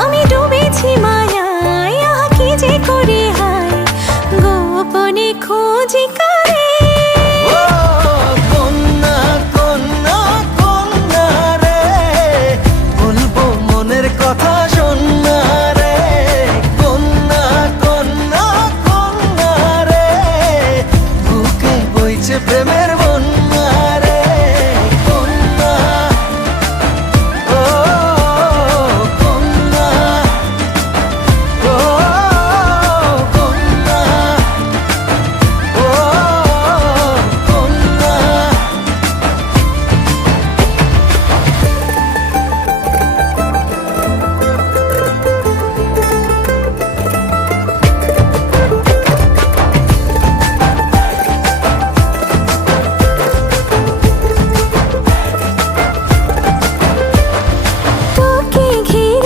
আমি ডুবেছি মায়ায়, আহা কি যে করি হায়, গোপনে খোঁজি করে। ও কন্যা কন্যা কন্যা রে, বলবো মনের কথা শোন না